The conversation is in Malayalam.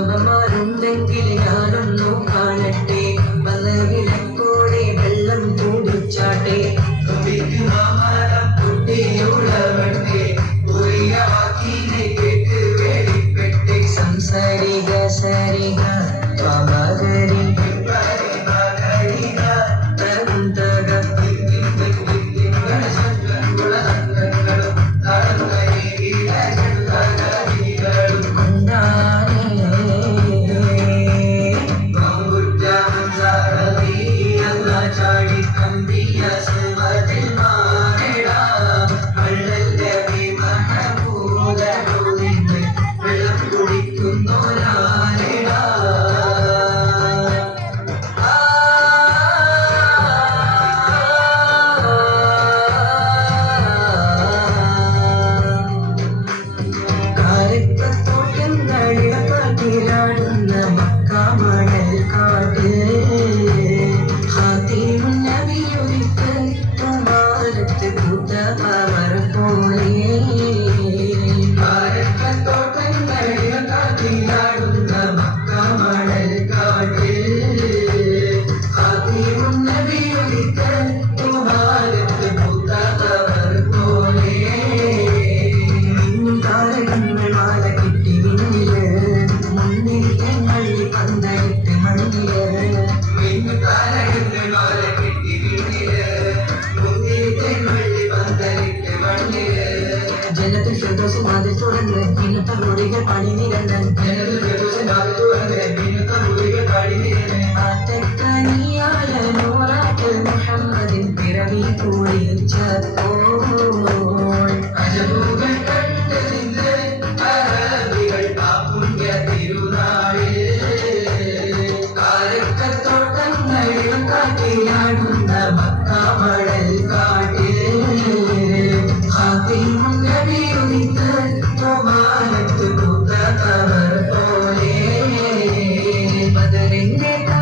അമ്മമാരുണ്ടെങ്കിൽ ഞാനൊന്നു കാണട്ടെ. പലവിലക്കൂടെ വെള്ളം കൂടിച്ചാട്ടെ. സംസാരിക സരിക പാമകരി ജനത്തിൽ ഫിർദോസ് നാദിൽ തുറന്ന് ഇന്നത്തെ നൊടികൾ പണി നിരന്ന് ജനത്തിൽ ഫിർദോസ് നാദിൽ തുറന്ന് Hey,